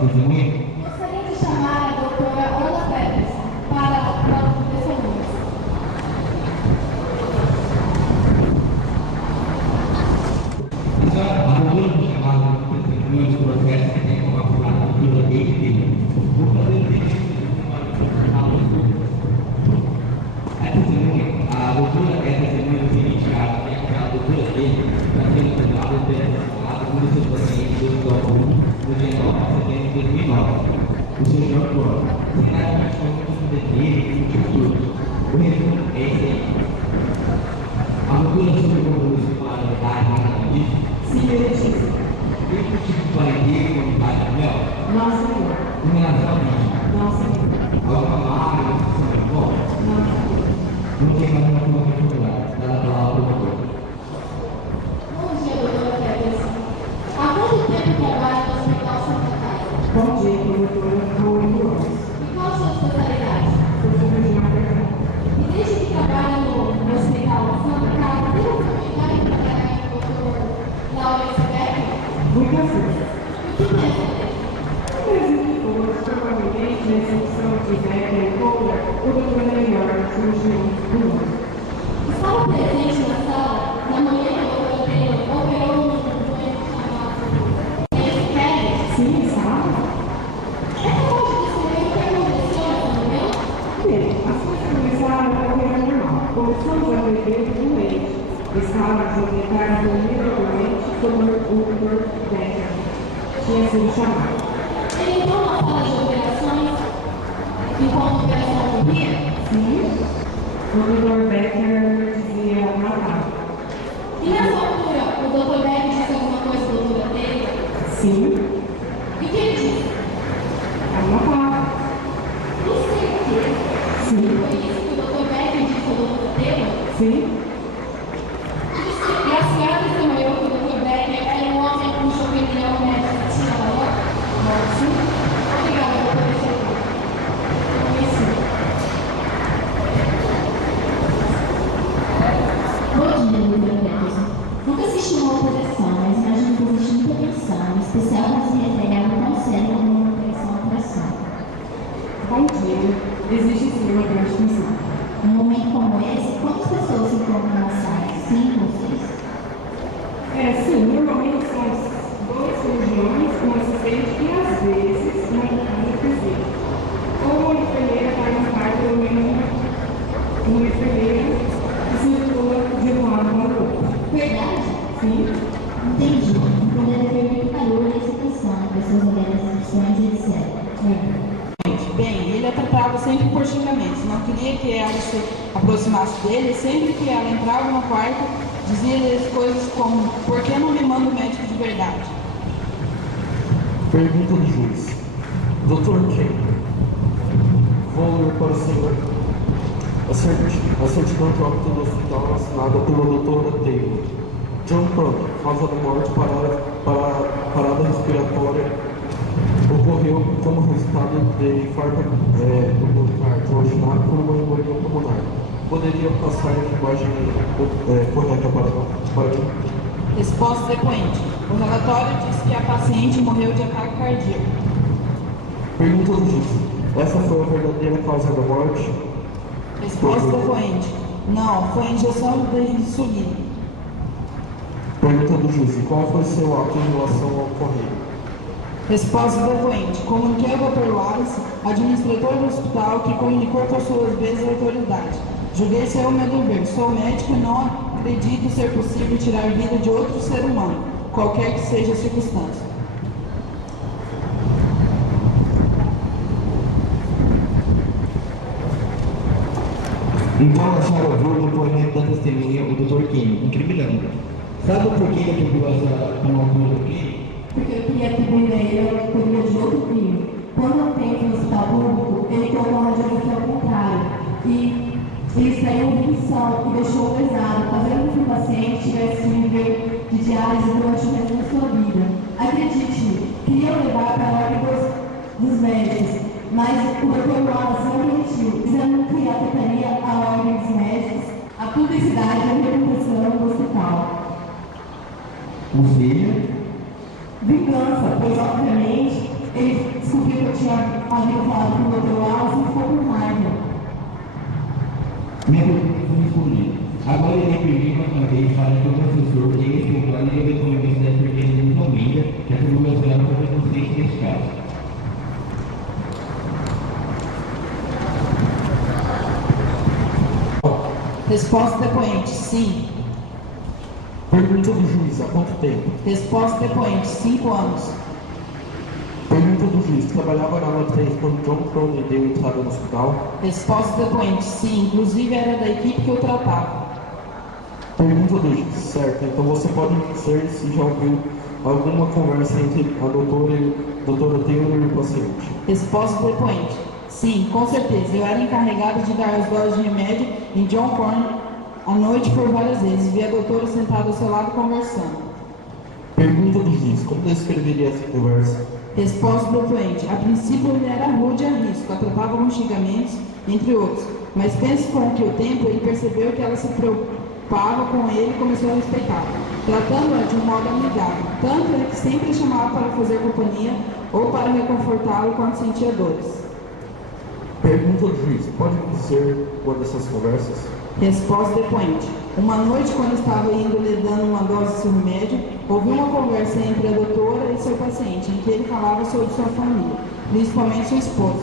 testemunha? Gostaria de chamar a doutora Ana Pérez para o próximo testemunho. A doutora foi chamada de testemunha do processo que tem como apurado a doutora David. Vou fazer o vídeo a testemunha. A doutora é testemunha do seguinte caso, que a doutora dele está sendo condenada por ter assassinado um dos seus pacientes do Hospital no dia 9 de setembro de 2009. O senhor Coro, cidade foi um dele e um futuro. O resumo é esse aí. A doutora sobre o compromisso com a verdade, nada disso? Sim, eu disse. Tem um tipo de parentesco com o pai do Mel? Não, senhor. Em relação a mim? Não, senhor. Alguma mágoa, uma discussão de voz? Não, senhor. Não tem mais uma coisa para falar. Dá a palavra para o doutor. Bom dia, doutora Pérez. Há quanto tempo trabalha no Hospital Santa Casa? Bom dia, doutora. Há 8 anos. E qual a sua especialidade? Sou cirurgião pernambucano. E desde que trabalha no Hospital Santa Casa, tem oportunidade de trabalhar com o doutor Laurence Becker? Muitas vezes. O que pensa dele? Provavelmente, na execução de Becker e Kohler, o doutor é melhor cirurgião do mundo. Estava presente na sala na manhã que a doutora Taylor operou um doente chamado Nancy Kelly? Sim, sabe? É capaz de descrever o que aconteceu nessa manhã? Bem, as coisas começaram a ocorrer normal. Começamos a beber do leite. Estávamos a tentar dormir novamente quando o doutor Becker tinha sido chamado. Ele entrou na sala de operações enquanto a operação ocorria? Sim, o doutor Becker dizia matar. E nessa altura, o doutor Beck disse alguma coisa à doutora Taylor? Sim, E o que ele disse? matar. Não sei o quê. Sim, Foi isso que o doutor Beck disse à doutora Taylor? sim. E a senhora testemunhou que o doutor Beck era um homem cuja opinião médica tinha valor? Sim. Obrigada, doutora Taylor. Bom dia, doutora Peterson. Nunca assisti uma operação, mas imagino que existe muita tensão, em especial quando se refere a algo tão sério como uma operação. Bom dia. Existe sim uma grande tensão. Num momento como esse, quantas pessoas se encontram na sala? 5 ou 6? Sim, normalmente são 2 cirurgiões, um assistente e às vezes uma anestesia. Ou uma enfermeira faz parte, pelo menos uma enfermeira que circula de um lado para o outro. Verdade? Sim, Entendi. Então deve haver muito calor e excitação, pessoas olhando as instruções e etc. Bem, ele a tratava sempre por xingamentos, não queria que ela se aproximasse dele, sempre que ela entrava no quarto, dizia-lhe coisas como, por que não me manda o médico de verdade? Pergunta do juiz. Dr. King, vou ler para o senhor a certidão de óbito do hospital assinada pela doutora Taylor. John Pump, causa da morte parada respiratória, ocorreu como resultado de infarto pulmonar originado por uma embolia pulmonar. Poderia passar a linguagem correta para mim? Resposta depoente. O relatório diz que a paciente morreu de ataque cardíaco. Pergunta do juiz. Essa foi a verdadeira causa da morte? Resposta depoente. Não, foi injeção de insulina. Pergunta do juiz. Qual foi seu ato em relação ao ocorrido? Resposta depoente. Comuniquei ao Dr. Wallace, administrador do hospital, que comunicou por suas vezes à autoridade. Julguei ser o meu dever. Sou médico e não acredito ser possível tirar a vida de outro ser humano, qualquer que seja a circunstância. Então a senhora ouviu o depoimento da testemunha, o Dr. Kim, incriminando. Sabe por que ele atribuiu essa promotora do crime? Porque eu queria atribuir a ele a autoria de outro crime. Quando eu tenho no hospital público, ele colocou a radiografia ao contrário. E ele extraiu munição e deixou pesado, fazendo com que o paciente tivesse nível de diálise durante o resto da sua vida. Acredite-me, queria levar para a ordem dos médicos, mas o Dr. Wallace não permitiu, dizendo que afetaria a ordem dos médicos, a publicidade e a reputação do hospital. Ou seja, Vingança, pois obviamente ele Metodismo respondendo. Agora irei pedir mais uma vez para que o professor dê explicar e dê depoimento da enfermeira de Almeida, que atribuiu as velas para preconceito neste caso. Resposta do depoente, sim. Pergunta do juiz, há quanto tempo? Resposta do depoente, 5 anos. Pergunta do juiz, trabalhava na ala 3 quando John Cronin deu entrada no hospital? Resposta do depoente, sim. Inclusive era da equipe que eu tratava. Pergunta do juiz, certo, então você pode dizer se já ouviu alguma conversa entre a doutora Taylor e o paciente? Resposta do depoente, sim, com certeza. Eu era encarregado de dar as doses de remédio em John Cronin à noite por várias vezes. Vi a doutora sentada ao seu lado conversando. Pergunta do juiz, como descreveria essa conversa? Resposta do depoente, a princípio ele era rude e a risco, a tratava com xingamentos, entre outros. Mas pense com que o tempo ele percebeu que ela se preocupava com ele e começou a respeitá-la, tratando-a de um modo amigável. Tanto é que sempre a chamava para fazer companhia ou para reconfortá-lo quando sentia dores. Pergunta do juiz, pode me dizer uma dessas conversas? Resposta do depoente. Uma noite, quando estava indo lhe dando uma dose de seu remédio, ouvi uma conversa entre a doutora e seu paciente, em que ele falava sobre sua família, principalmente sua esposa.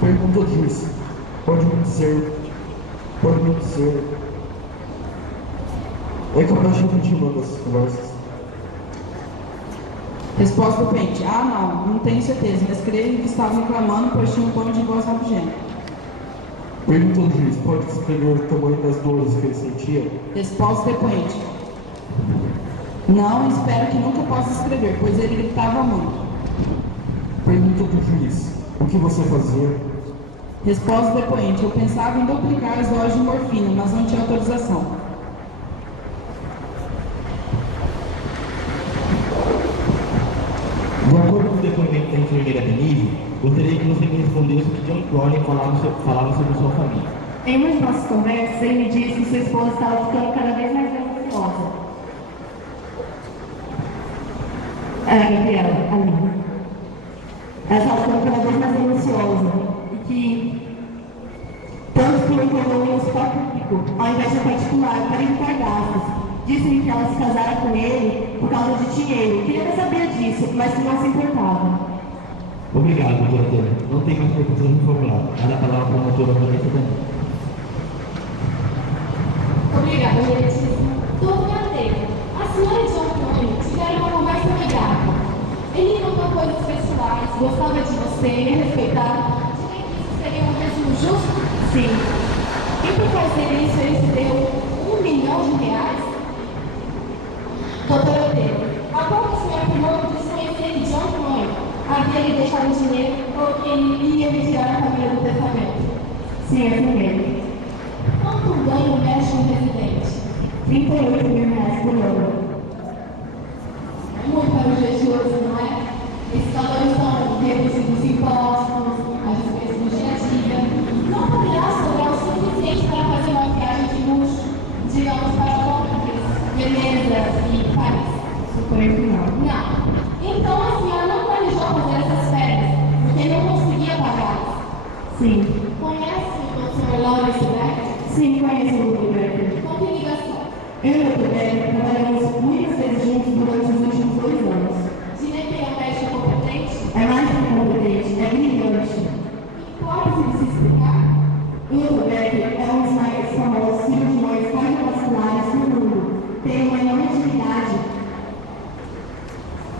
Pergunta do juiz, pode me dizer, é capaz de repetir uma dessas conversas? Resposta do depoente. Não tenho certeza, mas creio que estava reclamando, pois tinha um tom de voz rabugento. Pergunta do juiz, pode descrever o tamanho das dores que ele sentia? Resposta do depoente. Não, espero que nunca possa escrever, pois ele gritava muito. Pergunta do juiz, o que você fazia? Resposta do depoente. Eu pensava em duplicar as doses de morfina, mas não tinha autorização. De acordo com o depoimento da enfermeira Denise, gostaria que você me respondesse o que John Cronin falava sobre sua família. Em uma de nossas conversas, ele me disse que sua esposa estava ficando cada vez mais ansiosa. Gabriela, Aline. Ela estava ficando cada vez mais ansiosa. E que, tanto que me internou em um hospital público, ao invés de particular, para evitar gastos. Disse-me que ela se casara com ele por causa de dinheiro. Que ele até sabia disso, mas que não se importava. Obrigado, doutora Taylor. Não tem mais perguntas no formulário. Dá a palavra para a doutora Vanessa Danilo. Obrigada, Meretíssima. Doutora Taylor, a senhora e John Cronin tiveram uma conversa amigável. Ele contou coisas pessoais, gostava de você, ele respeitava. Diria que isso seria um mesmo justo? Sim. E por fazer isso, ele te deu R$1 milhão? Doutora Taylor, há pouco a senhora afirmou que desconhecia que John Cronin havia lhe deixado dinheiro ou que ele ia retirar a família do testamento. Sim, assim mesmo. Quanto ganha o médico residente? R$38 mil por ano. É muito para os dias de hoje, não é? Esses valores são reduzidos os impostos, as despesas do dia a dia. Não poderá sobrar o suficiente para fazer uma viagem de luxo, digamos, para Londres, Veneza e Paris. Suponho que não. Não. Então a senhora não planejou fazer essas férias, porque não conseguia pagá-las. Sim. Conhece o Sr. Lawrence Beck? Sim, conheço o Dr. Becker. Com que ligação? Eu e o Dr. Becker trabalhamos muitas vezes juntos durante os últimos 2 anos. Diria que é um médico competente? É mais que competente, é brilhante. Pode se explicar? O Dr. Becker é um dos mais famosos cirurgiões cardiovasculares do mundo. Tem uma enorme atividade.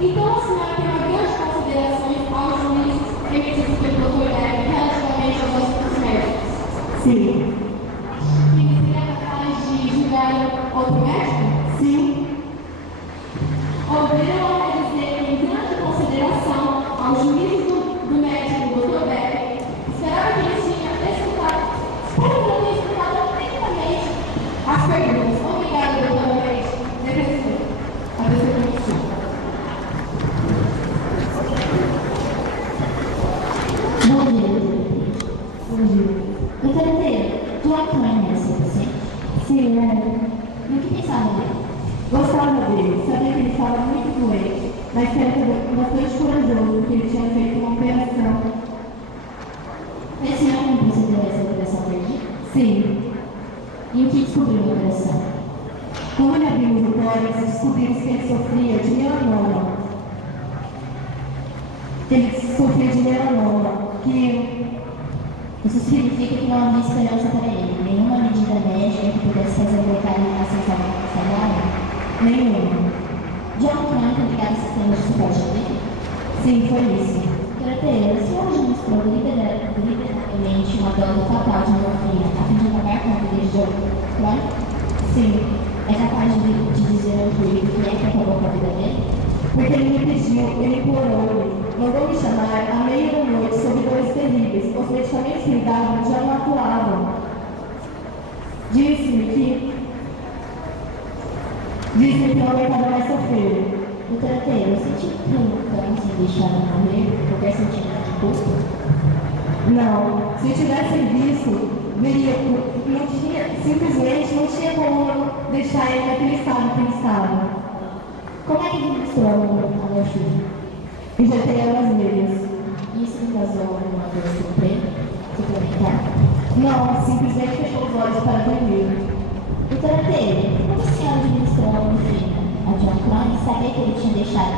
Então a senhora tem uma grande consideração aos juízes emitidos pelo Dr. Beck relativamente aos assuntos médicos. Sim. Que seria capaz de julgar outro médico? Sim. Ouviram a dizer em grande consideração aos juízes do médico Dr. Beck. Esperava que eles tinham escutado. Espero que eu tenha escutado atentamente as perguntas. Obrigada, doutora Leite. Represento. A pergunta. Bom dia. Bom dia. Doutora Taylor, John Cronin era seu paciente? Sim, é. E o que pensava dele? Gostava dele, sabia que ele estava muito doente, mas que era bastante corajoso, porque ele tinha feito uma operação. A senhora não considera essa operação perdida? Sim. descobriu uma operação. Quando lhe abrimos o tórax, descobrimos que ele sofria de melanoma. Isso significa que não havia esperança para ele. Nenhuma medida médica que pudesse fazer voltar a animação saudável? Nenhuma. John Frank ligado ao sistema de suporte dele? Sim, foi isso. Doutora, a senhora já mostrou deliberadamente uma dose fatal de morfina a fim de acabar com a vida de John Frank? Sim, É capaz de dizer ao juiz o que é que acabou com a vida dele? porque ele me pediu, ele implorou-me, mandou me chamar à meia-noite sob dores terríveis. Os medicamentos que me davam já não atuavam. Disse-me que não aguentava mais sofrer. Doutora Taylor, sentiu tão sem deixar ela morrer? Qualquer sentimento de culpa? Não, se tivessem visto, veria simplesmente não tinha como deixar ele naquele estado que ele estava. Como é que administrou a morfina? Injetei ela nas veias. Isso lhe causou alguma coisa suplementar? Não, simplesmente fechou os olhos para dormir. Doutora Taylor, como a senhora administrou a morfina? A John Clone sabia que ele tinha deixado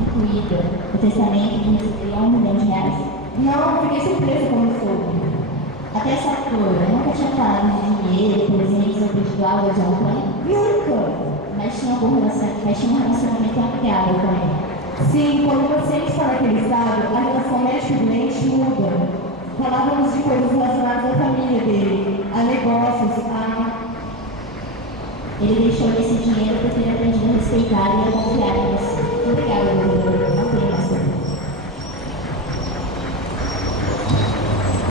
incluído o testamento que receberia R$1 milhão? Não, fiquei surpresa quando soube. Até essa altura, nunca tinha falado de dinheiro, presentes ou individual da John Clone? Nunca! Mas tinha um relacionamento amigável com ele. Sim, quando o paciente está naquele estado, a relação médico-doente muda. Falávamos de coisas relacionadas à família dele, a negócios, Ele deixou esse dinheiro por ter aprendido a respeitar e a confiar em